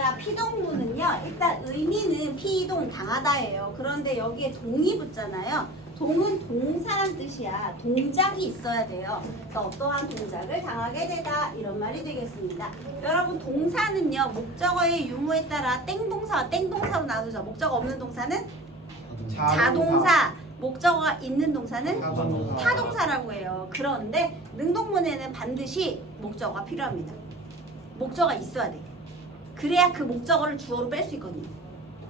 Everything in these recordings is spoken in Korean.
자, 피동문은요. 일단 의미는 피동 당하다예요. 그런데 여기에 동이 붙잖아요. 동은 동사란 뜻이야. 동작이 있어야 돼요. 그래서 어떠한 동작을 당하게 되다 이런 말이 되겠습니다. 여러분 동사는요. 목적어의 유무에 따라 땡동사와 땡동사로 나누죠. 목적어 없는 동사는 자동사, 목적어가 있는 동사는 타동사라고 해요. 그런데 능동문에는 반드시 목적어가 필요합니다. 목적어가 있어야 돼. 그래야 그 목적어를 주어로 뺄 수 있거든요.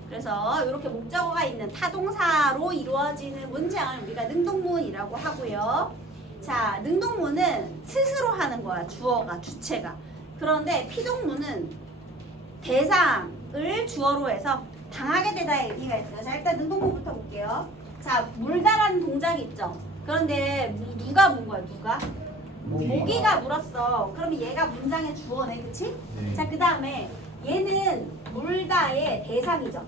그래서 이렇게 목적어가 있는 타동사로 이루어지는 문장을 우리가 능동문이라고 하고요. 자, 능동문은 스스로 하는 거야. 주어가, 주체가. 그런데 피동문은 대상을 주어로 해서 당하게 되다의 의미가 있어요. 자, 일단 능동문부터 볼게요. 자, 물다라는 동작이 있죠. 그런데 누가 문 거야? 누가? 모기가 물었어. 그러면 얘가 문장의 주어네, 그치? 네. 자, 그 다음에 얘는 물다의 대상이죠.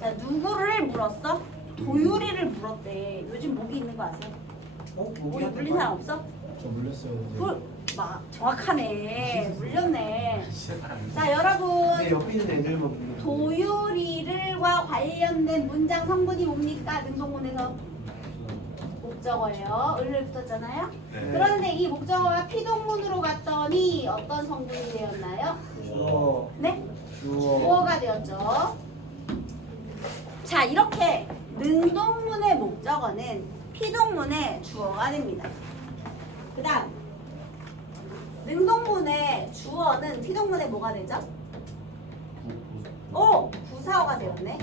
자, 누구를 물었어? 도유리를 물었대. 요즘 모기 있는 거 아세요? 모기 물린 사람 없어? 저 물렸어요. 정확하네. 물렸네. 자, 여러분 옆에 있는 애들만 보면 도유리를과 관련된 문장 성분이 뭡니까? 능동문에서 목적어예요. 을을 붙었잖아요. 네. 그런데 이 목적어가 피동문으로 갔더니 어떤 성분이 되었나요? 주어 네? 주어 주어가 되었죠. 자, 이렇게 능동문의 목적어는 피동문의 주어가 됩니다. 그 다음 능동문의 주어는 피동문의 뭐가 되죠? 부사어가 되었네.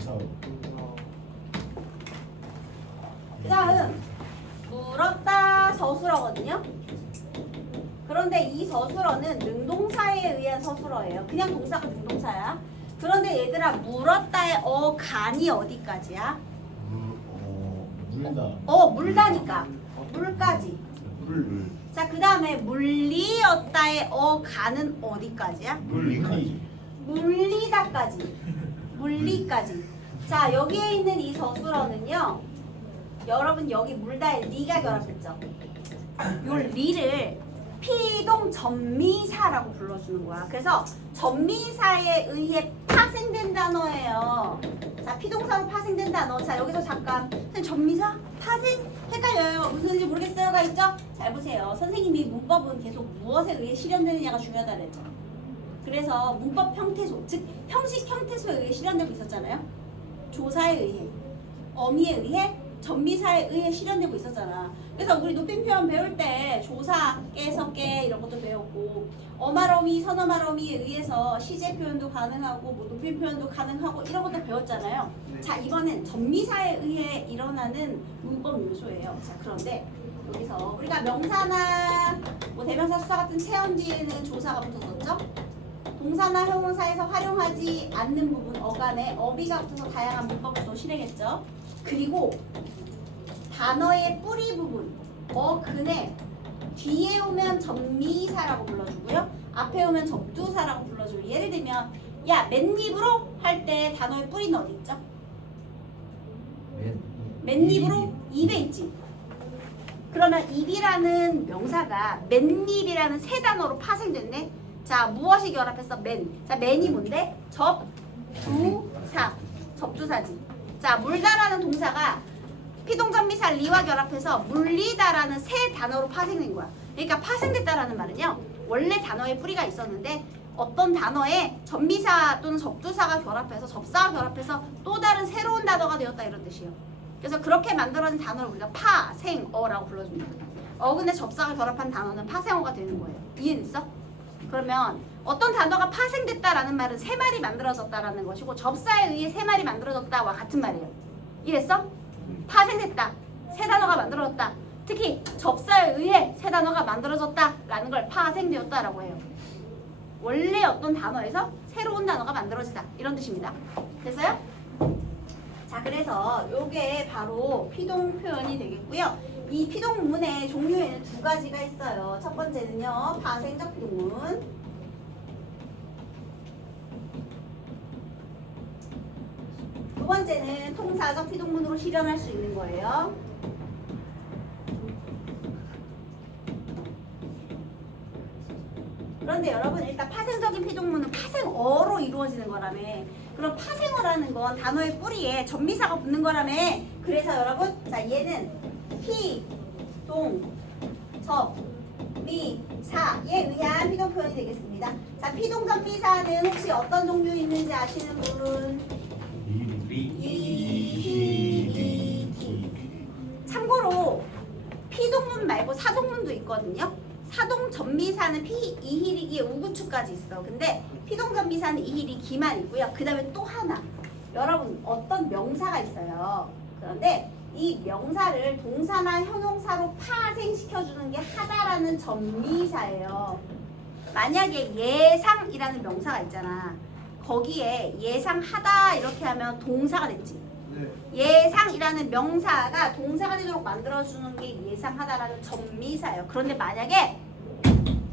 그 다음 물었다 서술어거든요. 그런데 이 서술어는 능동사에 의한 서술어예요. 그냥 동사가 능동사야. 그런데 얘들아 물었다의 간이 어디까지야? 물다. 물다니까 물까지. 물 자, 그 다음에 물리었다의 간은 어디까지야? 물리까지. 물리다까지. 물리까지. 자, 여기에 있는 이 서술어는요. 여러분 여기 물다에 리가 결합했죠. 요 리를 피동 전미사라고 불러주는 거야. 그래서 전미사에 의해 파생된 단어예요. 자, 피동사로 파생된 단어. 자, 여기서 잠깐 선생님 전미사? 파생? 헷갈려요. 무슨 뜻인지 모르겠어요가 있죠? 잘 보세요. 선생님이 문법은 계속 무엇에 의해 실현되느냐가 중요하다 그랬죠. 그래서 문법 형태소, 즉 형식 형태소에 의해 실현되고 있었잖아요. 조사에 의해, 어미에 의해, 전미사에 의해 실현되고 있었잖아. 그래서 우리 높임 표현 배울 때 조사, 깨, 석깨 이런 것도 배웠고 어말어미, 선어말어미에 의해서 시제 표현도 가능하고 뭐 높임 표현도 가능하고 이런 것도 배웠잖아요. 네. 자, 이번엔 전미사에 의해 일어나는 문법 요소예요. 자, 그런데 여기서 우리가 명사나 뭐 대명사, 수사 같은 체험 뒤에는 조사가 붙었었죠. 동사나 형용사에서 활용하지 않는 부분 어간에 어비가 붙어서 다양한 문법을 또 실행했죠. 그리고 단어의 뿌리 부분 어근에 뒤에 오면 전미사라고 불러주고요. 앞에 오면 접두사라고 불러주고 예를 들면 야 맨입으로 할 때 단어의 뿌리는 어디 있죠? 맨입으로 입에 있지. 그러면 입이라는 명사가 맨입이라는 세 단어로 파생됐네. 자, 무엇이 결합했어? 맨. 자, 맨이 뭔데? 접두사. 접두사지. 자, 물다라는 동사가 피동전미사 리와 결합해서 물리다라는 새 단어로 파생된 거야. 그러니까 파생됐다라는 말은요. 원래 단어에 뿌리가 있었는데 어떤 단어에 전미사 또는 접두사가 결합해서 접사가 결합해서 또 다른 새로운 단어가 되었다 이런 뜻이에요. 그래서 그렇게 만들어진 단어를 우리가 파생어라고 불러줍니다. 근데 접사가 결합한 단어는 파생어가 되는 거예요. 이해됐어? 그러면 어떤 단어가 파생됐다라는 말은 새 말이 만들어졌다라는 것이고 접사에 의해 새 말이 만들어졌다와 같은 말이에요. 이해됐어? 파생됐다. 새 단어가 만들어졌다. 특히 접사에 의해 새 단어가 만들어졌다라는 걸 파생되었다라고 해요. 원래 어떤 단어에서 새로운 단어가 만들어지다 이런 뜻입니다. 됐어요? 자, 그래서 요게 바로 피동 표현이 되겠고요. 이 피동문의 종류에는 두 가지가 있어요. 첫 번째는요, 파생적 피동문. 두 번째는 통사적 피동문으로 실현할 수 있는 거예요. 그런데 여러분 일단 파생적인 피동 이루어지는 거라며. 그럼 파생어라는 건 단어의 뿌리에 전미사가 붙는 거라며. 그래서 여러분, 자 얘는 피, 동, 접, 미, 사에 의한 피동 표현이 되겠습니다. 자, 피동접미사는 혹시 어떤 종류 있는지 아시는 분? 참고로 피동문 말고 사동문도 있거든요. 사동전미사는 이희리기에 우구추까지 있어. 근데 피동전미사는 이희리기만 있고요. 그 다음에 또 하나, 여러분 어떤 명사가 있어요. 그런데 이 명사를 동사나 형용사로 파생시켜주는 게 하다라는 전미사예요. 만약에 예상이라는 명사가 있잖아. 거기에 예상하다 이렇게 하면 동사가 됐지. 네. 예상이라는 명사가 동사가 되도록 만들어주는 게 예상하다라는 전미사예요. 그런데 만약에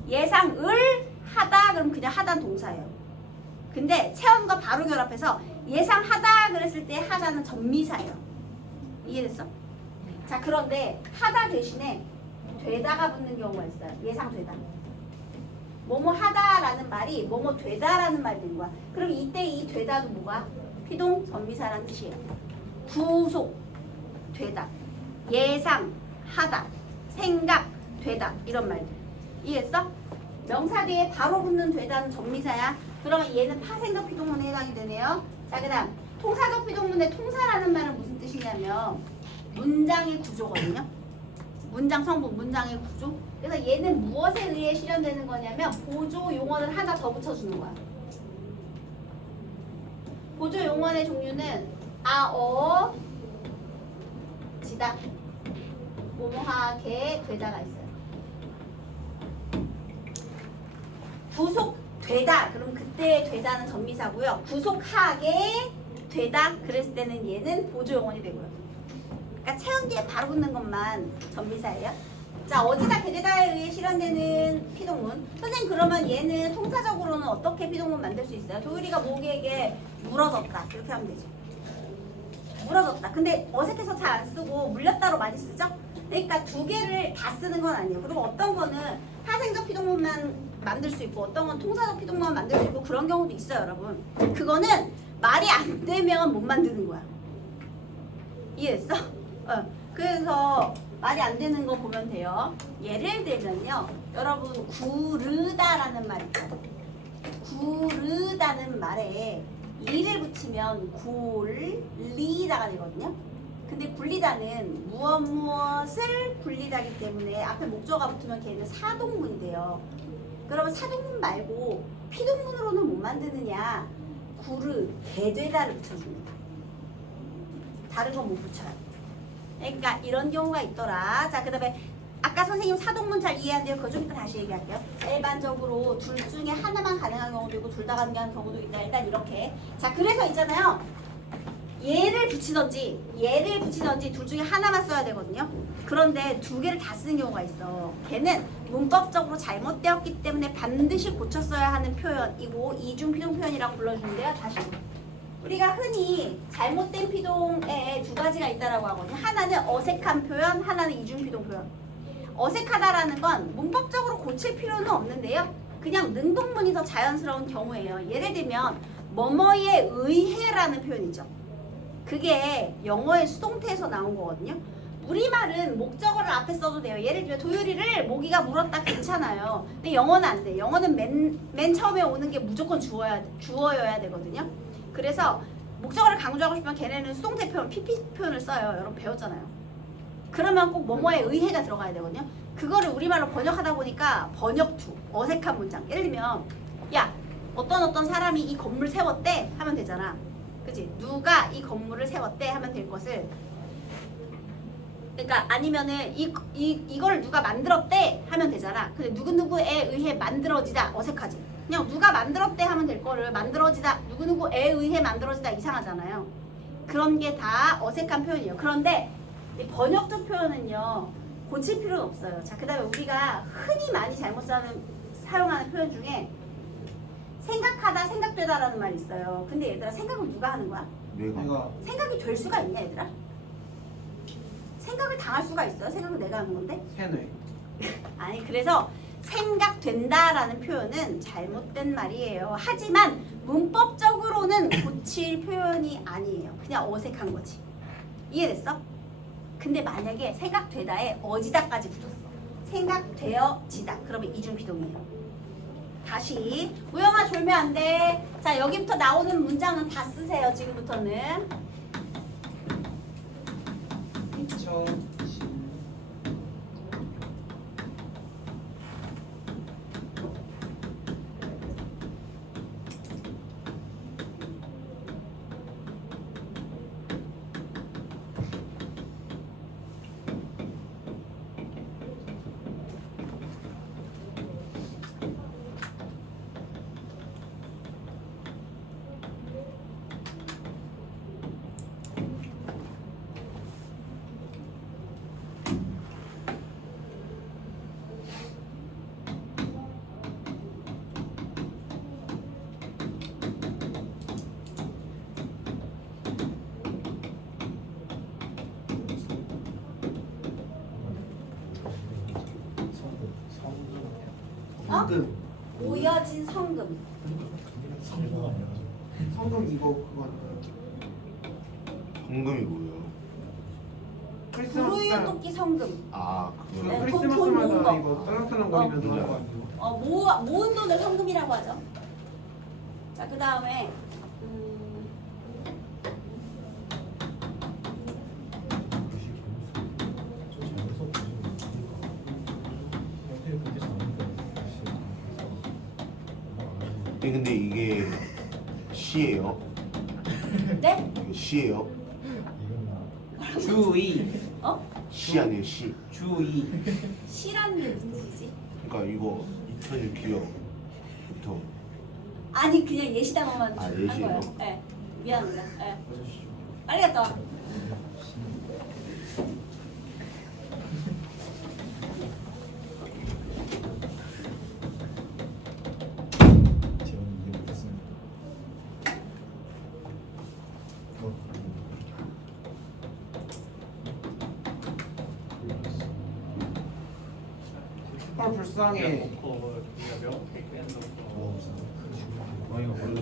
예상을 하다 그럼 그냥 하다는 동사예요. 근데 체험과 바로 결합해서 예상하다 그랬을 때 하다는 전미사예요. 이해됐어? 자, 그런데 하다 대신에 되다가 붙는 경우가 있어요. 예상되다. 뭐뭐 하다라는 말이 뭐뭐 되다라는 말이 되는 거야. 그럼 이때 이 되다도 뭐가? 피동 전미사라는 뜻이에요. 구속 되다, 예상 하다, 생각 되다 이런 말들. 이해했어? 명사 뒤에 바로 붙는 되다는 전미사야. 그러면 얘는 파생적 피동문에 해당이 되네요. 자, 그다음 통사적 피동문의 통사라는 말은 무슨 뜻이냐면 문장의 구조거든요. 문장 성분, 문장의 구조. 그래서 얘는 무엇에 의해 실현되는 거냐면 보조 용어를 하나 더 붙여주는 거야. 보조 용어의 종류는 아어 지다, 뭐뭐하게 되다가 있어요. 구속되다 그럼 그때 되다는 전미사고요. 구속하게 되다 그랬을 때는 얘는 보조 용어이 되고요. 그러니까 체험 뒤에 바로 붙는 것만 전미사예요. 자, 어디다 되다에 의해 실현되는 피동문. 선생님 그러면 얘는 통사적으로는 어떻게 피동문 만들 수 있어요? 도율이가 모기에게 물어졌다 이렇게 하면 되지. 물어졌다. 근데 어색해서 잘 안 쓰고 물렸다로 많이 쓰죠? 그러니까 두 개를 다 쓰는 건 아니에요. 그리고 어떤 거는 파생적 피동문만 만들 수 있고 어떤 건 통사적 피동문만 만들 수 있고 그런 경우도 있어요, 여러분. 그거는 말이 안 되면 못 만드는 거야. 이해했어? 그래서 말이 안 되는 거 보면 돼요. 예를 들면요, 여러분 구르다라는 말 있죠. 구르다는 말에 이를 붙이면 굴리다가 되거든요. 근데 굴리다는 무엇을 굴리다기 때문에 앞에 목적어가 붙으면 걔는 사동문이 돼요. 그러면 사동문 말고 피동문으로는 못 만드느냐? 구르, 개되다를 붙여줍니다. 다른 건 못 붙여요. 그러니까 이런 경우가 있더라. 자, 그 다음에 아까 선생님 사동문 잘 이해한대요. 그거 좀 이따 다시 얘기할게요. 일반적으로 둘 중에 하나만 가능한 경우도 있고 둘 다 가능한 경우도 있다. 일단 이렇게. 자, 그래서 있잖아요. 얘를 붙이던지 둘 중에 하나만 써야 되거든요. 그런데 두 개를 다 쓰는 경우가 있어. 걔는 문법적으로 잘못되었기 때문에 반드시 고쳐 써야 하는 표현이고 이중 피동 표현이라고 불러주는데요. 다시. 우리가 흔히 잘못된 피동에 두 가지가 있다라고 하거든요. 하나는 어색한 표현, 하나는 이중 피동 표현. 어색하다라는 건 문법적으로 고칠 필요는 없는데요. 그냥 능동문이 더 자연스러운 경우예요. 예를 들면 뭐뭐에 의해라는 표현이죠. 그게 영어의 수동태에서 나온 거거든요. 우리말은 목적어를 앞에 써도 돼요. 예를 들면 도유리를 모기가 물었다 괜찮아요. 근데 영어는 안 돼. 영어는 맨 처음에 오는 게 무조건 주어여야 되거든요. 그래서 목적어를 강조하고 싶으면 걔네는 수동태 표현, PP 표현을 써요. 여러분 배웠잖아요. 그러면 꼭 뭐뭐에 의해가 들어가야 되거든요. 그거를 우리말로 번역하다 보니까 번역투, 어색한 문장. 예를 들면 야, 어떤 사람이 이 건물 세웠대 하면 되잖아. 그치? 누가 이 건물을 세웠대 하면 될 것을, 그러니까 아니면은 이걸 누가 만들었대 하면 되잖아. 근데 누구누구에 의해 만들어지다 어색하지. 그냥 누가 만들었대 하면 될 거를 만들어지다 누구누구에 의해 만들어지다 이상하잖아요. 그런 게 다 어색한 표현이에요. 그런데 이 번역적 표현은요 고칠 필요는 없어요. 자, 그 다음에 우리가 흔히 많이 잘못 사용하는 표현 중에 생각하다, 생각되다라는 말이 있어요. 근데 얘들아 생각은 누가 하는 거야? 내가. 생각이 될 수가 있냐 얘들아? 생각을 당할 수가 있어요? 생각은 내가 하는 건데? 세뇌. 아니, 그래서 생각된다라는 표현은 잘못된 말이에요. 하지만 문법적으로는 고칠 표현이 아니에요. 그냥 어색한 거지. 이해됐어? 근데 만약에 생각되다에 어지다까지 붙었어. 생각되어지다. 그러면 이중비동이에요. 다시 우영아 졸면 안 돼. 자, 여기부터 나오는 문장은 다 쓰세요. 지금부터는. 2010 성금. 오여진 성금. 성공 아니야? 성금 이거 그거 아닌가요? 황금이 뭐예요? 크리스마스 부르유 때 토끼 성금. 아 네. 그거요? 돈 모은 크리스마스마다 거. 이거 딸랑딸랑거리면서 하는 거 아니에요? 모은 돈을 성금이라고 하죠. 자, 그 다음에 근데 이게 시예요? 네? 이게 시예요? 주의 어? 시 아니에요 시? 주의 시라는 게 무슨 뜻이지? 그러니까 이거 2006기억부터 아니, 그냥 예시 단어만 아, 한 예시예요? 거예요. 네. 미안합니다. 네. 빨리 갔다 와. 저는 이해 못했습니다. 헐 불쌍해. 고양이가 머리가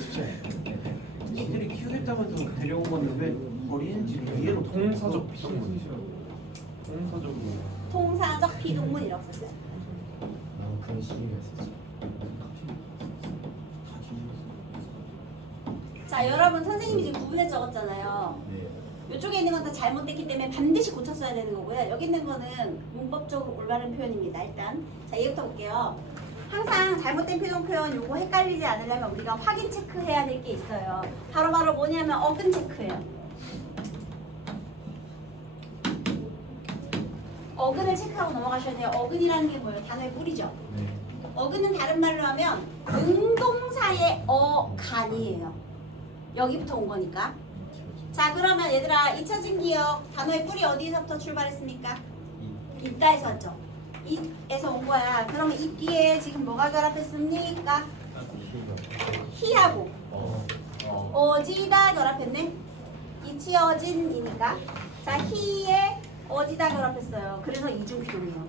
진짜 니들이 키우겠다면서 데려온 건데 왜 버리는지 이해가 통사적 비동문이죠. 통사적 통사적 비동문이라고 썼어요. 나는 그런 시기가 있었지. 자, 여러분 선생님이 지금 구분해 적었잖아요. 네. 이쪽에 있는 건 다 잘못됐기 때문에 반드시 고쳤어야 되는 거고요. 여기 있는 거는 문법적으로 올바른 표현입니다. 일단 자, 이부터 볼게요. 항상 잘못된 표현 요거 헷갈리지 않으려면 우리가 확인 체크해야 될 게 있어요. 바로 뭐냐면 어근 체크예요. 어근을 체크하고 넘어가셔야 돼요. 어근이라는 게 뭐예요? 단어의 뿌리죠. 네. 어근은 다른 말로 하면 능동사의 어간이에요. 여기부터 온 거니까. 자, 그러면 얘들아 잊혀진 기억 단어의 뿌리 어디서부터 출발했습니까? 있다에서 왔죠. 이에서 온 거야. 그러면 이 뒤에 지금 뭐가 결합했습니까? 히하고 어지다 결합했네. 이치어진이니까. 자, 히에 어디다 결합했어요. 그래서 이중비동이에요.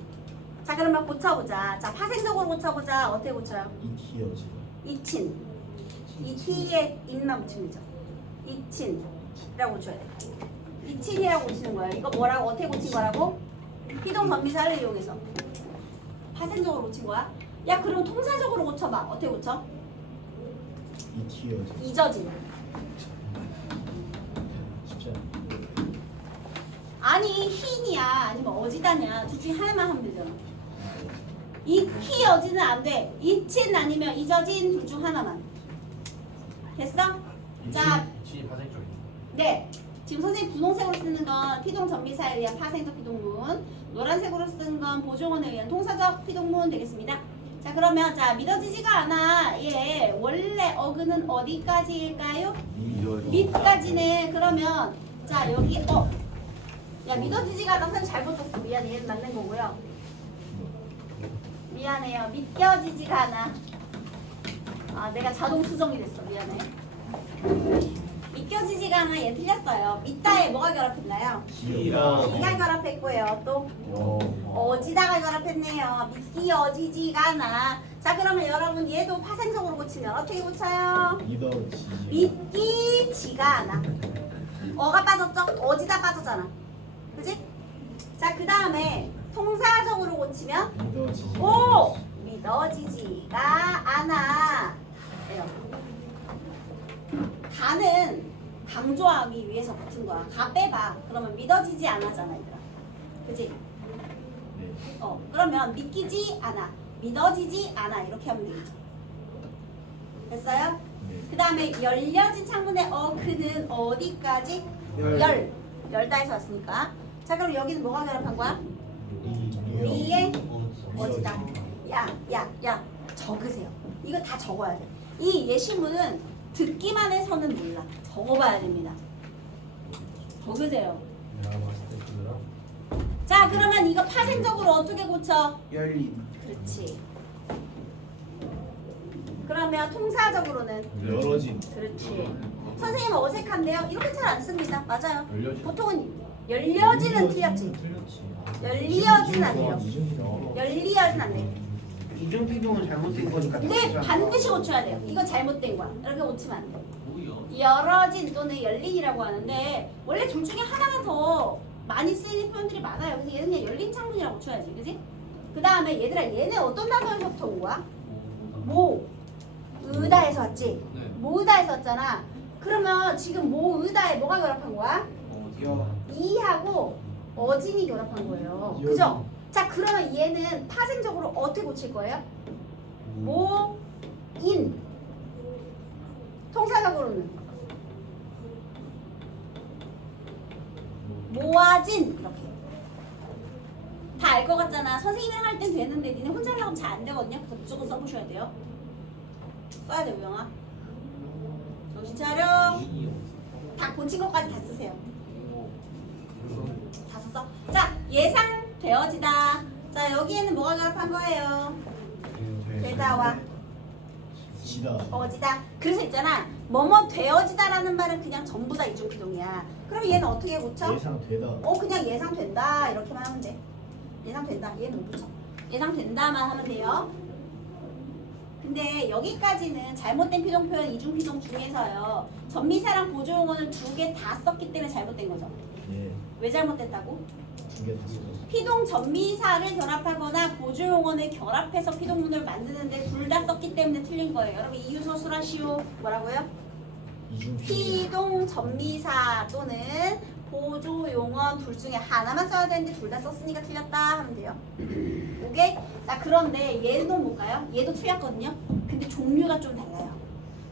자, 그러면 고쳐보자. 자, 파생적으로 고쳐보자. 어떻게 고쳐요? 이티어지. 이친. 이 티에 인만 붙이면 되죠. 이친이라고 고쳐야 돼. 이친이라고 고치는 거예요. 이거 뭐라고 어떻게 고친 거라고? 피동 전미사를 이용해서 파생적으로 고친 거야. 야, 그럼 통사적으로 고쳐봐. 어떻게 고쳐? 이티어지. 잊어진. 쉽지 않아. 아니 흰이야 아니면 어지다냐 둘 중에 하나만 하면 되잖아. 이 희어지는 안 돼. 이친 아니면 잊어진 둘 중 하나만. 됐어? 자, 이치 파생적인. 네. 지금 선생님 분홍색으로 쓰는 건 피동 전미사에 의한 파생적 피동문, 노란색으로 쓰는 건 보종원에 의한 통사적 피동문 되겠습니다. 자, 그러면 자 믿어지지가 않아. 예, 원래 어근은 어디까지일까요? 밑까지네. 그러면 자 여기 야 믿어지지가 않아. 선생님 잘못 썼어. 미안해. 얘는 맞는 거고요. 미안해요. 믿겨지지가 않아. 아, 내가 자동 수정이 됐어. 미안해. 믿겨지지가 않아. 얘 틀렸어요. 믿다에 뭐가 결합했나요? 시랑 이가 결합했고요. 또 어지다가 결합했네요. 믿기어지지가 않아. 자, 그러면 여러분 얘도 파생적으로 고치면 어떻게 고쳐요? 믿어지지. 믿기지가 않아. 어가 빠졌죠? 어지다 빠졌잖아. 그지? 자, 그 다음에 통사적으로 고치면 믿어지지. 오! 믿어지지가 않아. 예요. 가는 강조하기 위해서 붙은 거야. 가 빼봐. 그러면 믿어지지 않아잖아, 얘들아. 그지? 네. 그러면 믿기지 않아. 믿어지지 않아. 이렇게 하면 되겠죠. 됐어요? 네. 그 다음에 열려진 창문의 그는 어디까지? 열다에서 왔으니까. 자, 그럼 여기는 뭐가 결합한 거야? 위에 어디다? 야, 적으세요. 이거 다 적어야 돼. 이 예시문은 듣기만 해서는 몰라. 적어봐야 됩니다. 적으세요. 내가 봤을 때 그거랑 자, 그러면 이거 파생적으로 어떻게 고쳐? 열린. 그렇지. 그러면 통사적으로는 열어진. 그렇지. 선생님 어색한데요? 이렇게 잘 안 씁니다. 맞아요. 열려진. 보통은 열려지는 틀렸지. 열리어지는 안 돼요. 열리어지는 안 돼요. 이중피동은 잘못된 거니까. 근데 반드시 고쳐야 돼요. 이거 잘못된 거야. 이렇게 고치면 안 돼. 열어진 또는 열린이라고 하는데 원래 둘 중에 하나가 더 많이 쓰이는 표현들이 많아요. 그래서 얘는 그냥 열린 창문이라고 고쳐야지. 그지? 그 다음에 얘들아 얘는 어떤 단어에서부터 온 거야? 의다에서 왔지? 의다에서 왔잖아. 그러면 지금 의다에 뭐가 결합한 거야? 이하고 어진이 결합한 거예요. 그죠? 자, 그러면 얘는 파생적으로 어떻게 고칠 거예요? 인. 통사적으로는 모아진. 이렇게 다 알 것 같잖아. 선생님이랑 할 땐 되는데 니네 혼자 하려고 하면 잘 안 되거든요. 그래서 무조건 써보셔야 돼요. 써야 돼, 우영아. 정신 차려. 다 고친 것까지 다 쓰세요. 다 썼어. 자, 예상되어지다. 자, 여기에는 뭐가 결합한 거예요? 되다와 지다. 어지다. 그래서 있잖아. 뭐뭐 되어지다라는 말은 그냥 전부 다 이중피동이야. 그럼 얘는 어떻게 고쳐? 예상되다. 그냥 예상된다. 이렇게만 하면 돼. 예상된다. 얘는 못 붙여. 예상된다만 하면 돼요. 근데 여기까지는 잘못된 피동 표현 이중피동 중에서요. 전미사랑 보조용어는 두 개 다 썼기 때문에 잘못된 거죠. 네. 왜 잘못됐다고? 두 개 다 썼어. 피동 전미사를 결합하거나 보조용어를 결합해서 피동문을 만드는데 둘 다 썼기 때문에 틀린 거예요. 여러분 이유 서술하시오. 뭐라고요? 이중 피동 전미사 또는 보조용어 둘 중에 하나만 써야 되는데 둘 다 썼으니까 틀렸다 하면 돼요. 오케이? 자, 그런데 얘도 뭘까요? 얘도 틀렸거든요. 근데 종류가 좀 달라요.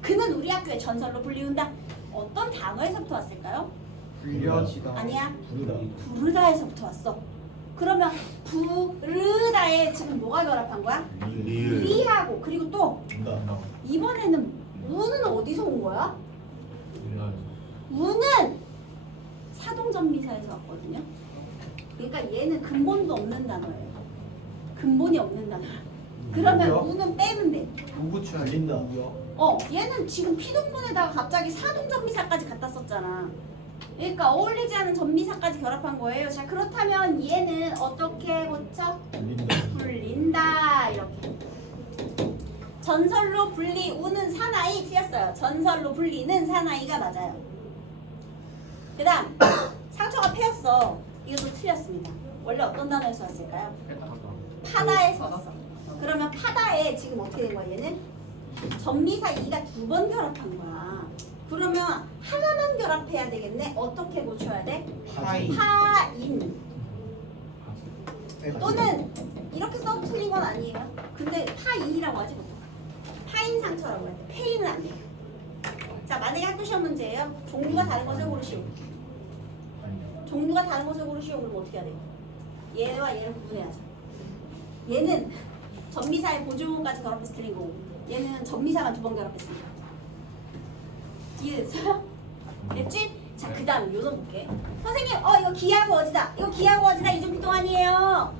그는 우리 학교에 전설로 불리운다. 어떤 단어에서부터 왔을까요? 불려지다. 아니야. 부르다. 부르다에서부터 왔어. 그러면 부르다에 지금 뭐가 결합한 거야? 리을. 리하고 그리고 또 온다. 이번에는 우는 어디서 온 거야? 우는 사동전미사에서 왔거든요. 그러니까 얘는 근본도 없는 단어예요. 근본이 없는 단어야. 그러면 뭐야? 우는 빼면 돼. 무구추 알린다. 얘는 지금 피동문에다가 갑자기 사동전미사까지 갖다 썼잖아. 그러니까 어울리지 않은 전미사까지 결합한 거예요. 자, 그렇다면 얘는 어떻게 고쳐? 불린다. 불린다. 이렇게. 전설로 불리우는 사나이 틀렸어요. 전설로 불리는 사나이가 맞아요. 그 다음 상처가 패였어. 이것도 틀렸습니다. 원래 어떤 단어에서 왔을까요? 파다에서 왔어. 그러면 파다에 지금 어떻게 된 거야? 얘는 전미사 이가 두 번 결합한 거야. 그러면 하나만 결합해야 되겠네. 어떻게 고쳐야 돼? 파인. 파인. 또는 이렇게 써도 틀린 건 아니에요. 근데 파인이라고 하지 보통. 파인 상처라고 해야 돼. 페인은 안 돼요. 자, 만약에 학교 시험 문제예요. 종류가 다른 것을 고르시오. 종류가 다른 것을 고르시오. 그러면 어떻게 해야 돼요? 얘와 얘를 구분해야죠. 얘는 전미사의 보조문까지 결합해서 틀린 거고, 얘는 전미사만 두 번 결합했으니까. 이해됐어요? 됐지? 자, 그 다음 요놈 볼게. 선생님, 이거 기하고 어지다. 이거 기하고 어지다. 이중피동 아니에요.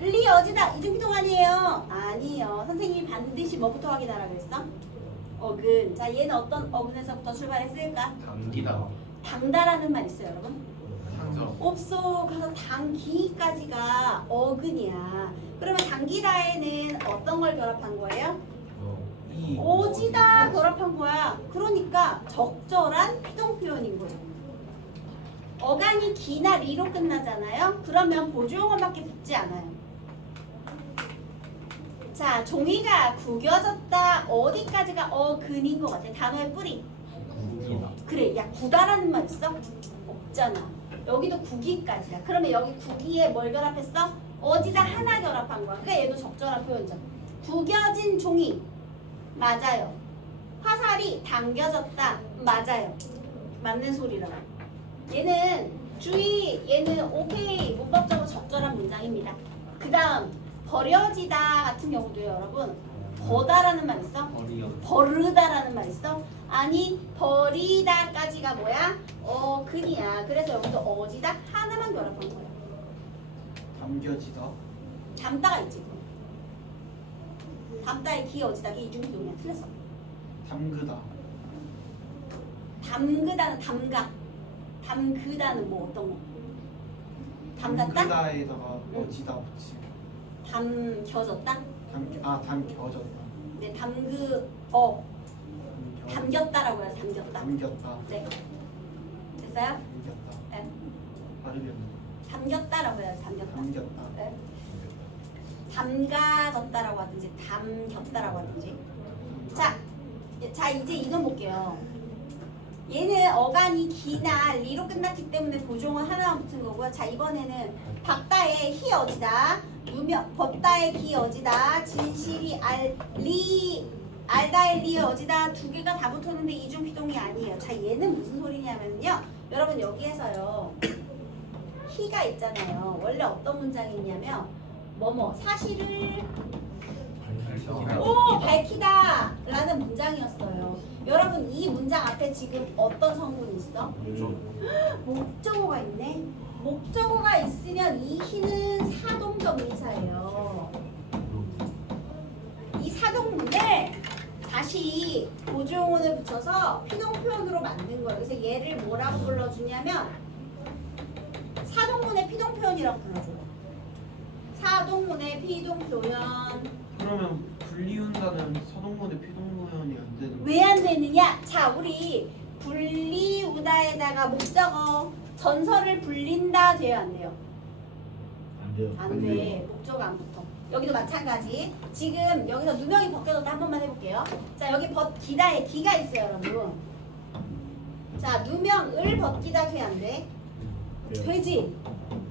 리 어지다. 이중피동 아니에요. 아니요. 선생님이 반드시 뭐부터 확인하라 그랬어? 어근. 자, 얘는 어떤 어근에서부터 출발했을까? 당기다. 당다라는 말 있어요, 여러분? 당점. 없어. 그래서 당기까지가 어근이야. 그러면 당기다에는 어떤 걸 결합한 거예요? 이 오지다 결합한 거야. 그러니까 적절한 피동 표현인 거죠. 어간이 기나 리로 끝나잖아요. 그러면 보조용어밖에 붙지 않아요. 자, 종이가 구겨졌다. 어디까지가 어근인 것 같아? 단어의 뿌리. 구기다. 그래, 야 구다라는 말 있어? 없잖아. 여기도 구기까지야. 그러면 여기 구기에 뭘 결합했어? 어디다 하나 결합한 거야. 그러니까 얘도 적절한 표현이잖아. 구겨진 종이. 맞아요. 화살이 당겨졌다. 맞아요. 맞는 소리라고. 얘는 주의. 얘는 오케이. 문법적으로 적절한 문장입니다. 그 다음 버려지다 같은 경우도요, 여러분. 버다라는 말 있어? 어리어. 버르다라는 말 있어? 아니, 버리다까지가 뭐야? 어근이야. 그래서 여기도 어지다 하나만 결합한 거야. 담겨지다. 담다가 있지. 담다의 기 어지다 기 이중비동이야. 틀렸어. 담그다. 담그다는 담가. 담그다는 뭐 어떤 거? 담갔다? 담그다에다가 어지다 붙이고. 담겨졌다? 담겨졌다. 네, 담겼다라고 해서 담겼다. 담겼다. 네. 됐어요? 담겼다. 네. 발음이 담겼다라고 해서 담겼다. 담겼다. 네. 담가졌다라고 하든지 담겼다라고 하든지. 자 이제 이건 볼게요. 얘는 어간이 기나 리로 끝났기 때문에 보종은 하나만 붙은 거고요. 자, 이번에는 박다의 히 어지다, 누명 벗다의 기 어지다, 진실이 알다의 리 어지다 두 개가 다 붙었는데 이중 피동이 아니에요. 자, 얘는 무슨 소리냐면요. 여러분 여기에서요. 히가 있잖아요. 원래 어떤 문장이 있냐면 뭐뭐 사실을 밝히다 라는 문장이었어요. 여러분 이 문장 앞에 지금 어떤 성분이 있어? 목적어가 있네. 목적어가 있으면 이 히는 사동적 의사예요. 이 사동문을 다시 보조용어를 붙여서 피동 표현으로 만든 거예요. 그래서 얘를 뭐라고 불러주냐면 사동문의 피동 표현이라고 불러줘요. 사동문의 피동 표현. 그러면 분리운다는 서동문의 피동문이 안 되는 거야? 왜 안 되느냐? 자, 우리 분리우다에다가 목적어 전설을 불린다 돼요, 안 돼요? 안 돼요. 안 돼. 목적어 안 붙어. 여기도 마찬가지. 지금 여기서 누명이 벗겨졌다 한 번만 해볼게요. 자, 여기 벗기다에 기가 있어요, 여러분. 자, 누명을 벗기다 돼, 안 돼? 돼요. 되지?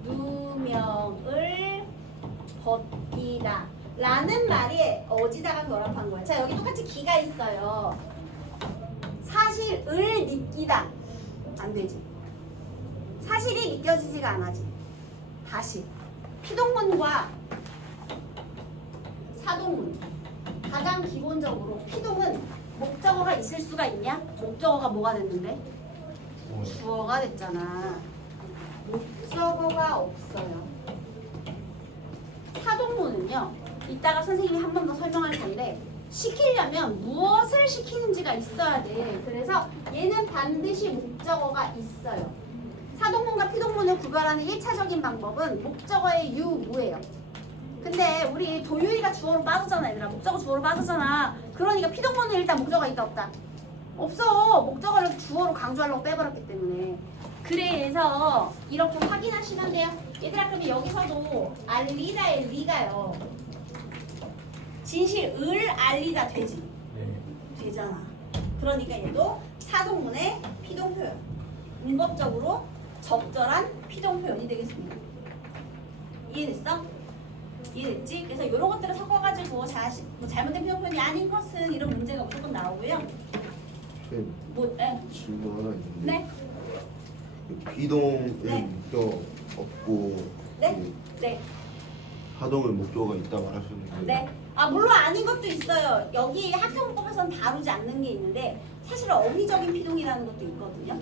누명을 벗기다 라는 말이 어지다가 결합한 거야. 자, 여기 똑같이 기가 있어요. 사실을 느끼다 안 되지. 사실이 믿겨지지가 않아지. 다시 피동문과 사동문 가장 기본적으로 피동은 목적어가 있을 수가 있냐? 목적어가 뭐가 됐는데? 주어가 됐잖아. 목적어가 없어요. 사동문은요. 이따가 선생님이 한 번 더 설명할 텐데 시키려면 무엇을 시키는지가 있어야 돼. 그래서 얘는 반드시 목적어가 있어요. 사동문과 피동문을 구별하는 1차적인 방법은 목적어의 유무예요. 근데 우리 도유리가 주어로 빠졌잖아, 얘들아. 목적어 주어로 빠졌잖아. 그러니까 피동문은 일단 목적어가 있다 없다? 없어. 목적어를 주어로 강조하려고 빼버렸기 때문에. 그래서 이렇게 확인하시면 돼요. 얘들아, 그러면 여기서도 알리다의 리가요. 진실을 알리다 되지. 네. 되잖아. 그러니까 얘도 사동문의 피동 표현. 문법적으로 적절한 피동 표현이 되겠습니다. 이해됐어? 이해됐지? 그래서 이런 것들을 섞어가지고 뭐 잘못된 피동 표현이 아닌 것은 이런 문제가 무조건 나오고요. 뭐, 질문 하나 있는데 네? 비동은 네. 목적 없고 네? 네. 하동은 목적어가 있다 말하셨는데 네. 아, 물론 아닌 것도 있어요. 여기 학교문법에서는 다루지 않는 게 있는데 사실 어휘적인 피동이라는 것도 있거든요.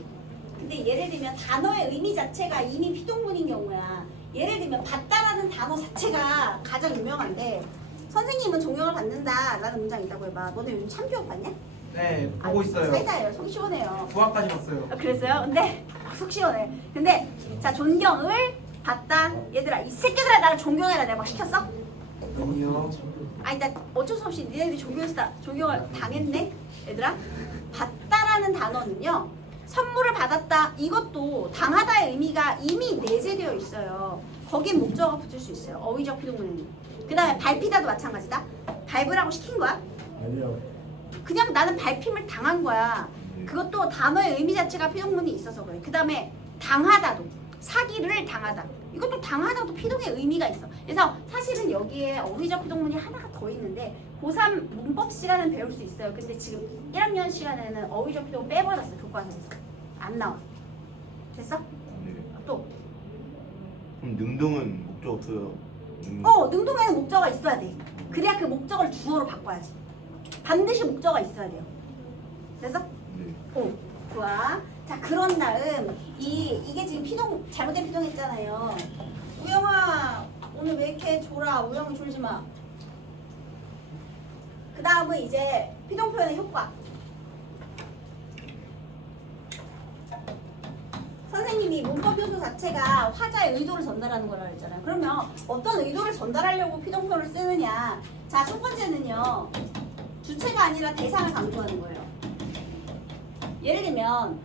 근데 예를 들면 단어의 의미 자체가 이미 피동문인 경우야. 예를 들면 받다라는 단어 자체가 가장 유명한데 선생님은 존경을 받는다라는 문장이 있다고 해봐. 너네 요즘 참교육 봤냐? 네, 보고 있어요. 사이다예요. 속이 시원해요. 부학까지 봤어요. 그랬어요? 근데 속 시원해. 근데 자 존경을 받다. 얘들아 이 새끼들아 나를 존경해라 내가 막 시켰어? 아니요. 아니 나 어쩔 수 없이 니네들이 존경을 당했네. 얘들아 받다라는 단어는요 선물을 받았다 이것도 당하다의 의미가 이미 내재되어 있어요. 거기에 목적어가 붙을 수 있어요. 어휘적 피동문에는. 그 다음에 밟히다도 마찬가지다. 밟으라고 시킨 거야. 아니요. 그냥 나는 밟힘을 당한 거야. 네. 그것도 단어의 의미 자체가 피동문이 있어서 그래. 그 다음에 당하다도 사기를 당하다. 이것도 당하다도 피동의 의미가 있어. 그래서 사실은 여기에 어휘적 피동문이 하나가 더 있는데 고3 문법 시간은 배울 수 있어요. 근데 지금 1학년 시간에는 어휘적 피동 빼버렸어. 교과서에서. 안 나와. 됐어? 네. 또. 그럼 능동은 목적 없어요. 능동에는 목적어가 있어야 돼. 그래야 그 목적을 주어로 바꿔야지. 반드시 목적어가 있어야 돼요. 됐어? 네. 좋아. 자, 그런 다음 이게 지금 피동 잘못된 피동 했잖아요. 우영아 오늘 왜 이렇게 졸아? 우영이 졸지 마. 그 다음은 이제 피동 표현의 효과. 선생님이 문법 요소 자체가 화자의 의도를 전달하는 거라고 했잖아요. 그러면 어떤 의도를 전달하려고 피동 표현을 쓰느냐? 자, 첫 번째는요. 주체가 아니라 대상을 강조하는 거예요. 예를 들면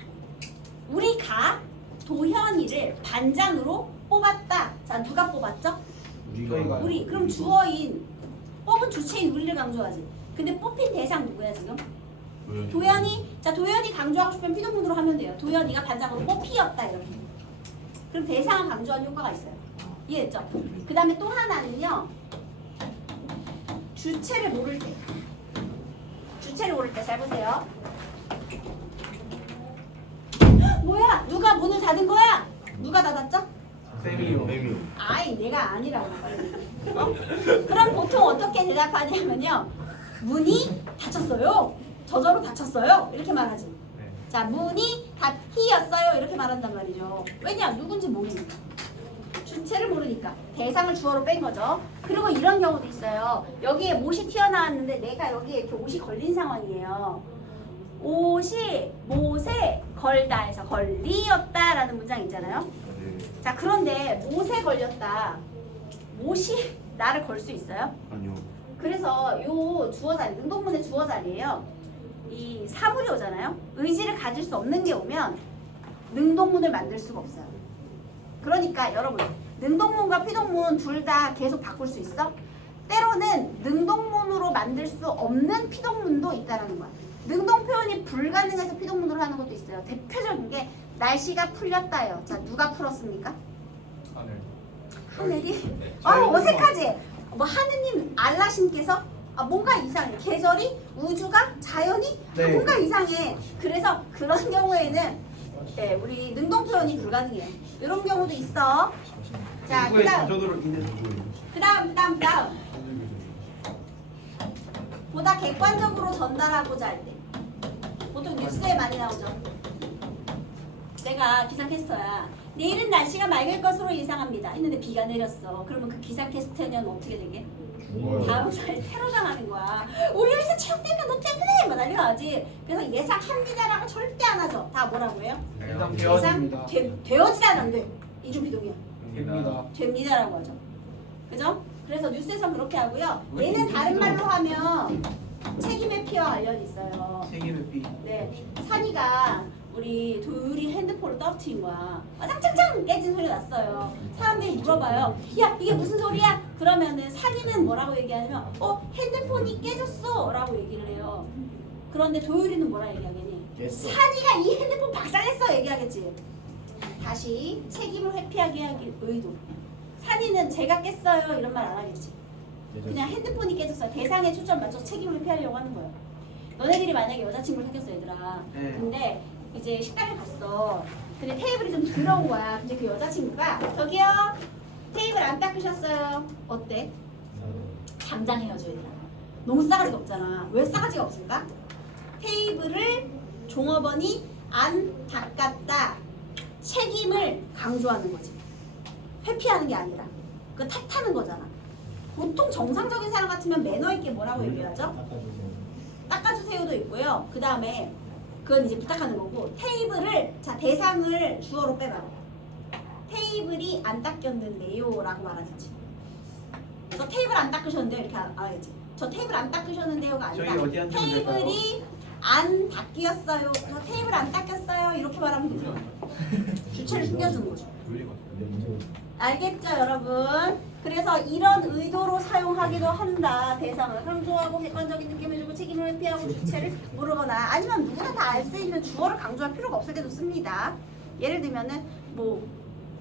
우리가 도현이를 반장으로 뽑았다. 자, 누가 뽑았죠? 우리가. 우리. 그럼 주어인 뽑은 주체인 우리를 강조하지. 근데 뽑힌 대상 누구야 지금? 도현이. 자, 도현이 강조하고 싶으면 피동문으로 하면 돼요. 도현이가 반장으로 뽑히었다 이렇게. 그럼 대상을 강조하는 효과가 있어요. 이해했죠? 그 다음에 또 하나는요. 주체를 모를 때. 주체를 모를 때 잘 보세요. 뭐야? 누가 문을 닫은 거야? 누가 닫았죠? 쌤이요. 뱀이요. 아이 내가 아니라고. 그럼 보통 어떻게 대답하냐면요. 문이 닫혔어요. 저절로 닫혔어요. 이렇게 말하지. 네. 자, 문이 닫히었어요. 이렇게 말한단 말이죠. 왜냐? 누군지 모르니까. 주체를 모르니까. 대상을 주어로 뺀 거죠. 그리고 이런 경우도 있어요. 여기에 못이 튀어나왔는데 내가 여기에 이렇게 옷이 걸린 상황이에요. 옷이 못에 걸다 해서 걸리었다라는 문장 있잖아요. 네. 자, 그런데 못에 걸렸다. 못이 나를 걸 수 있어요? 아니요. 그래서 요 주어 자리, 능동문의 주어 자리에요. 이 사물이 오잖아요. 의지를 가질 수 없는 게 오면 능동문을 만들 수가 없어요. 그러니까 여러분, 능동문과 피동문 둘 다 계속 바꿀 수 있어? 때로는 능동문으로 만들 수 없는 피동문도 있다라는 거야. 능동 표현이 불가능해서 피동문으로 하는 것도 있어요. 대표적인 게 날씨가 풀렸다요. 자, 누가 풀었습니까? 하늘. 하늘이? 어색하지? 뭐 하느님 알라신께서 뭔가 이상해. 계절이, 우주가, 자연이 네. 뭔가 이상해. 그래서 그런 경우에는 네, 우리 능동 표현이 불가능해요. 이런 경우도 있어. 자, 누구의 그다음 자조로 인해 그다음 보다 객관적으로 전달하고자 할 때 보통 뉴스에 많이 나오죠. 내가 기상캐스터야. 내일은 날씨가 맑을 것으로 예상합니다 했는데 비가 내렸어. 그러면 그 기상캐스터는 어떻게 되게? 다음 날 테러 당하는 거야. 우리 회사 체육대회가 너 때문에 막 난리가 나지. 그래서 예상합니다라고 절대 안 하죠. 다 뭐라고 해요? 예상 예상 되어집니다. 되어지지 않는데 이중비동이야. 됩니다. 됩니다라고 하죠. 그죠? 그래서 뉴스에서 그렇게 하고요. 얘는 다른 말로 하면 책임의 피와 관련이 있어요. 책임의 비. 네, 산이가 우리 도율이 핸드폰을 떨어뜨린 거야. 짱짱짱 깨진 소리가 났어요. 사람들이 물어봐요. 야, 이게 무슨 소리야? 그러면은 산이는 뭐라고 얘기하냐면 핸드폰이 깨졌어 라고 얘기를 해요. 그런데 도율이는 뭐라 얘기하겠니? 깼어. 산이가 이 핸드폰 박살냈어 얘기하겠지. 다시 책임을 회피하게 하기 의도. 산이는 제가 깼어요 이런 말 안 하겠지. 그냥 핸드폰이 깨졌어요. 대상에 초점 맞춰서 책임을 회피하려고 하는 거예요. 너네들이 만약에 여자친구를 사귀었어 얘들아. 네. 근데 이제 식당에 갔어. 근데 테이블이 좀 더러운 거야. 근데 그 여자친구가 저기요 테이블 안 닦으셨어요. 어때? 당장 헤어져 얘들아. 너무 싸가지가 없잖아. 왜 싸가지가 없을까? 테이블을 종업원이 안 닦았다. 책임을 강조하는 거지. 회피하는 게 아니라. 그 탓하는 거잖아. 보통 정상적인 사람 같으면 매너 있게 뭐라고 얘기하죠? 닦아주세요도 있고요. 그 다음에 그건 이제 부탁하는 거고 테이블을 자 대상을 주어로 빼봐. 테이블이 안 닦였는데요라고 말하겠지. 저 테이블 안 닦으셨는데요 이렇게 알아야지. 저 테이블 안 닦으셨는데요가 저희 아니라 어디 앉으면 될까요? 테이블이 안 닦였어요. 저 테이블 안 닦였어요. 이렇게 말하면 되죠. 주체를 숨겨주는 거죠. 알겠죠 여러분? 그래서 이런 의도로 사용하기도 한다. 대상을 강조하고 객관적인 느낌을 주고 책임을 회피하고 주체를 모르거나 아니면 누구나 다 알 수 있는 주어를 강조할 필요가 없을 때도 씁니다. 예를 들면은 뭐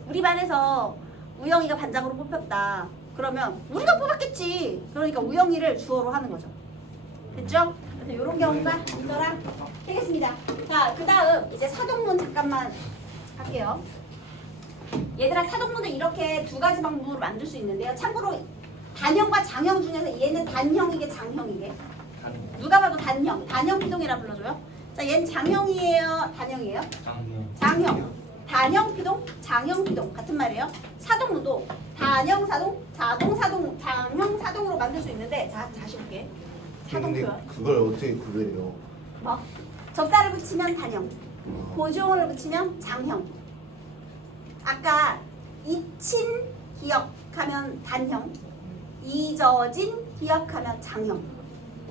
우리 반에서 우영이가 반장으로 뽑혔다. 그러면 우리가 뽑았겠지. 그러니까 우영이를 주어로 하는 거죠. 됐죠? 그래서 이런 경우가 있더라. 되겠습니다. 자, 그 다음 이제 사동문 잠깐만 할게요. 얘들아 사동문을 이렇게 두 가지 방법으로 만들 수 있는데요. 참고로 단형과 장형 중에서 얘는 단형이게 장형이게 누가 봐도 단형 피동이라 불러줘요. 자 얘는 장형이에요 단형이에요? 장형 단형 피동 장형 피동 같은 말이에요. 사동문도 단형 사동 자동 사동 장형 사동으로 만들 수 있는데 자 다시 볼게. 사동 근데 표현 그걸 어떻게 구별해요? 뭐 접사를 붙이면 단형 고종을 붙이면 장형. 아까 잊힌 기억하면 단형, 잊어진 기억하면 장형.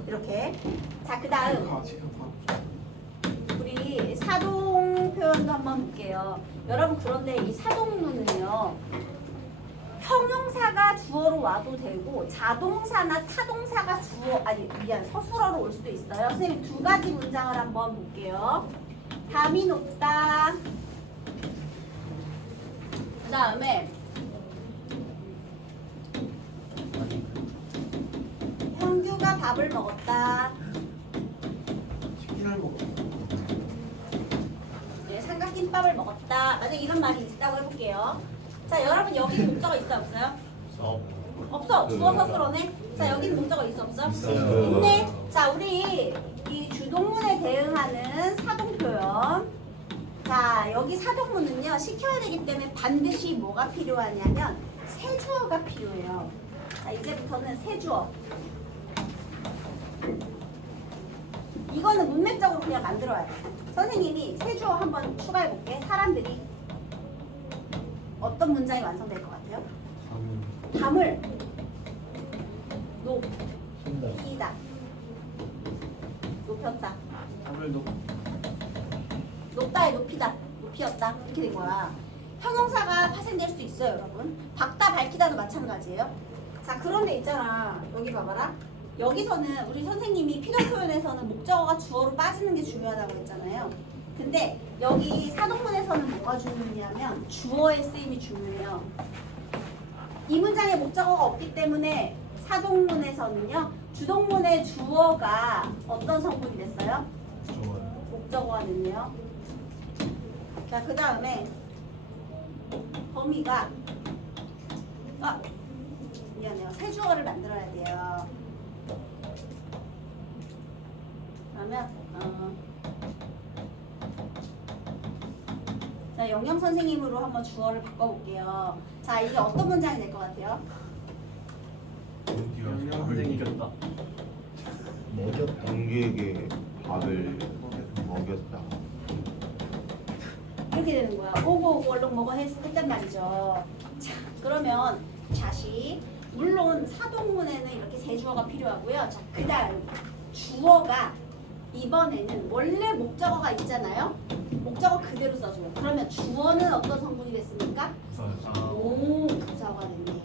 이렇게. 자, 그 다음 우리 사동 표현도 한번 볼게요. 여러분 그런데 이 사동문은요. 형용사가 주어로 와도 되고 자동사나 타동사가 서술어로 올 수도 있어요. 선생님 두 가지 문장을 한번 볼게요. 담이 높다. 그 다음에 형규가 밥을 먹었다. 치킨을 먹어. 네, 삼각김밥을 먹었다. 만약 이런 말이 있다고 해볼게요. 자, 여러분 여기 목적어 있어 없어요? 없어. 주어 서술어네. 자, 여기는 목적어 있어 없어? 있어요. 있네. 자, 우리 이 주동문에 대응하는 사동 표현. 자, 여기 사동문은요 시켜야 되기 때문에 반드시 뭐가 필요하냐면 세주어가 필요해요. 자, 이제부터는 세주어. 이거는 문맥적으로 그냥 만들어야 돼. 선생님이 세주어 한번 추가해 볼게. 사람들이 어떤 문장이 완성될 것 같아요? 담을 높이다. 높였다. 밥을 넣고 높다에 높이다, 높이였다 이렇게 된 거야. 형용사가 파생될 수 있어요, 여러분. 밝다, 밝히다도 마찬가지예요. 자, 그런데 있잖아. 여기 봐봐라. 여기서는 우리 선생님이 필요 표현에서는 목적어가 주어로 빠지는 게 중요하다고 했잖아요. 근데 여기 사동문에서는 뭐가 중요하냐면 주어의 쓰임이 중요해요. 이 문장에 목적어가 없기 때문에 사동문에서는요 주동문의 주어가 어떤 성분이 됐어요? 목적어가 됐네요. 자, 그 다음에 범위가 미안해요. 세 주어를 만들어야 돼요. 그러면 자, 영영 선생님으로 한번 주어를 바꿔볼게요. 자, 이게 어떤 문장이 될 것 같아요? 영영 선생님 이겼다. 먹였다. 동기에게 밥을 먹였다. 이렇게 되는 거야. 오고 얼른 먹어 했단 말이죠. 자, 그러면 다시 물론 사동문에는 이렇게 세 주어가 필요하고요. 자, 그다음 주어가 이번에는 원래 목적어가 있잖아요. 목적어 그대로 써줘요. 그러면 주어는 어떤 성분이 됐습니까? 오, 부사가 됐네.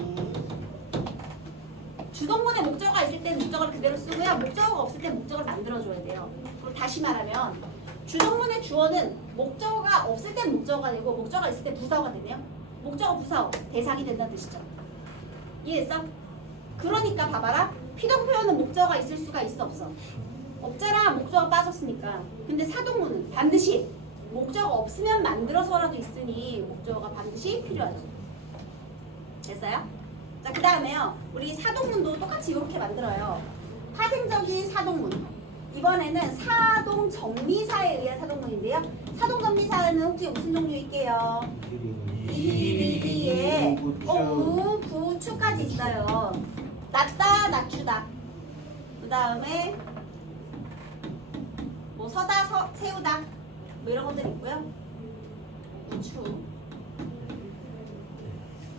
주동문에 목적어가 있을 때는 목적어를 그대로 쓰고요. 목적어가 없을 때 목적어를 만들어줘야 돼요. 그럼 다시 말하면 주동문의 주어는 목적어가 없을 때 목적어가 되고 목적어가 있을 때 부사어가 되네요. 목적어 부사어 대상이 된다는 뜻이죠. 이해했어? 그러니까 봐봐라. 피동 표현은 목적어가 있을 수가 있어 없어? 없잖아. 목적어가 빠졌으니까. 근데 사동문은 반드시 목적어 없으면 만들어서라도 있으니 목적어가 반드시 필요하죠. 됐어요? 자, 그 다음에요. 우리 사동문도 똑같이 이렇게 만들어요. 파생적인 사동문. 이번에는 사동 정미사에 의한 사동문인데요. 사동 정미사는 혹시 무슨 종류일게요? 이에 우, 부, 추까지 있어요. 낮다, 낮추다. 그 다음에 서다, 세우다 뭐 이런 것들 있고요. 부추.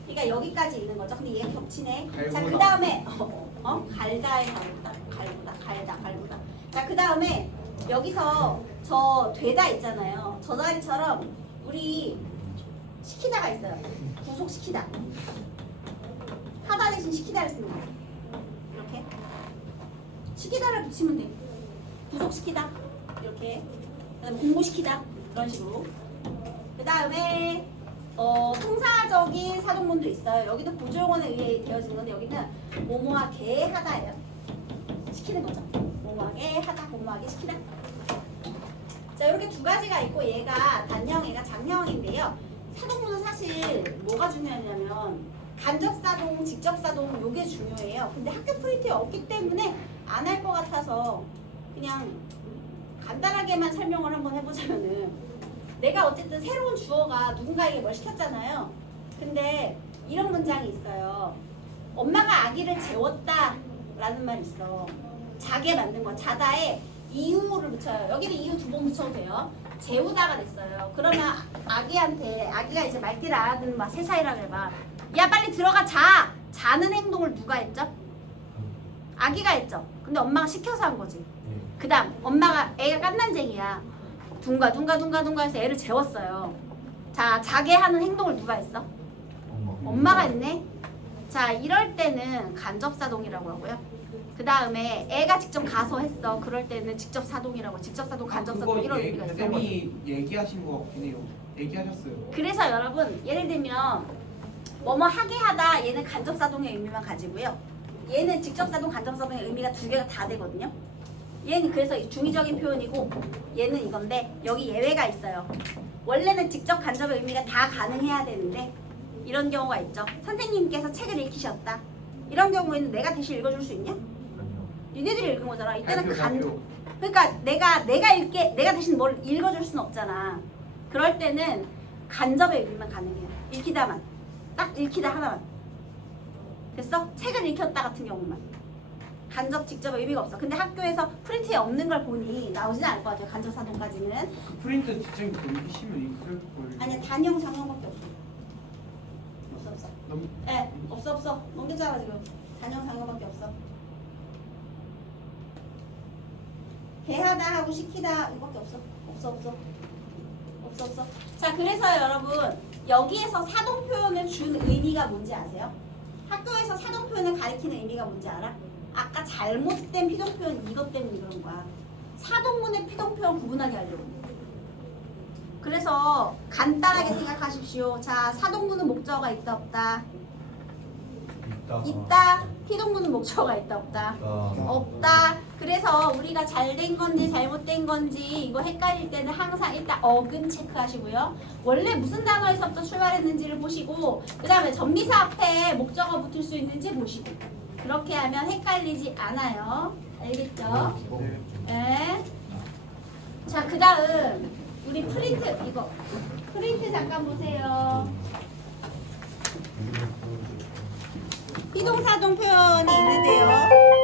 그러니까 여기까지 있는 거죠. 근데 얘가 겹치네. 자, 그 다음에 갈다에 갈보다. 자, 그 다음에 여기서 저 되다 있잖아요. 저 자리처럼 우리 시키다가 있어요. 구속시키다. 하다 대신 시키다를 쓰는 거예요. 이렇게 시키다를 붙이면 돼. 구속시키다 이렇게. 그다음에 공모시키다 그런 식으로. 그 다음에 통사적인 사동문도 있어요. 여기도 보조용어에 의해 되어지는 건데 여기는 뭐뭐하게 하다예요. 시키는 거죠. 뭐뭐하게 하다, 뭐뭐하게 시키다. 자, 이렇게 두 가지가 있고 얘가 단형, 얘가 장형인데요. 사동문은 사실 뭐가 중요하냐면 간접사동, 직접사동 요게 중요해요. 근데 학교 프린트에 없기 때문에 안 할 것 같아서 그냥 간단하게만 설명을 한번 해보자면은 내가 어쨌든 새로운 주어가 누군가에게 뭘 시켰잖아요. 근데 이런 문장이 있어요. 엄마가 아기를 재웠다 라는 말이 있어. 자게 만든 거. 자다에 이유를 붙여요. 여기는 이유 두 번 붙여도 돼요. 재우다가 됐어요. 그러면 아기한테, 아기가 이제 말귀를 알아듣는 막 세살이라 그래봐. 야 빨리 들어가 자! 자는 행동을 누가 했죠? 아기가 했죠. 근데 엄마가 시켜서 한 거지. 그 다음 엄마가, 애가 깐난쟁이야. 둥가 해서 애를 재웠어요. 자, 자게 하는 행동을 누가 했어? 엄마가 했네. 자, 이럴 때는 간접사동이라고 하고요. 그 다음에 애가 직접 가서 했어. 그럴 때는 직접사동이라고. 직접사동, 간접사동 이런 의미가 있어요. 쌤이 얘기하신 거 같긴 해요. 얘기하셨어요. 그래서 여러분 예를 들면 뭐뭐 하게 하다 얘는 간접사동의 의미만 가지고요. 얘는 직접사동, 간접사동의 의미가 두 개가 다 되거든요. 얘는 그래서 중의적인 표현이고 얘는 이건데 여기 예외가 있어요. 원래는 직접 간접의 의미가 다 가능해야 되는데 이런 경우가 있죠. 선생님께서 책을 읽히셨다. 이런 경우에는 내가 대신 읽어줄 수 있냐? 니네들이 읽은 거잖아. 이때는 그러니까 내가 대신 뭘 읽어줄 수는 없잖아. 그럴 때는 간접의 의미만 가능해요. 읽히다만. 딱 읽히다 하나만. 됐어? 책을 읽혔다 같은 경우만. 간접, 직접의 의미가 없어. 근데 학교에서 프린트에 없는 걸 보니 나오진 않을 것 같아요. 간접사동까지는. 프린트 직접 돌리시면 있을 걸. 아니야, 단형, 장형밖에 없어. 없어. 너무 예, 없어. 넘겼잖아 지금. 단형, 장형밖에 없어. 대하다 하고 시키다 이거밖에 없어. 없어. 자, 그래서 여러분 여기에서 사동 표현을 준 의미가 뭔지 아세요? 학교에서 사동 표현을 가리키는 의미가 뭔지 알아? 아까 잘못된 피동 표현 이것 때문에 그런 거야. 사동문의 피동 표현 구분하게 하려고. 그래서 간단하게 생각하십시오. 자, 사동문은 목적어가 있다 없다? 있다. 피동문은 목적어가 있다 없다? 없다. 그래서 우리가 잘된 건지 잘못된 건지 이거 헷갈릴 때는 항상 일단 어근 체크하시고요. 원래 무슨 단어에서부터 출발했는지를 보시고 그 다음에 전미사 앞에 목적어 붙을 수 있는지 보시고 그렇게 하면 헷갈리지 않아요. 알겠죠? 네. 자, 그 다음 우리 프린트 이거 프린트 잠깐 보세요. 비동사동 표현이 있는데요.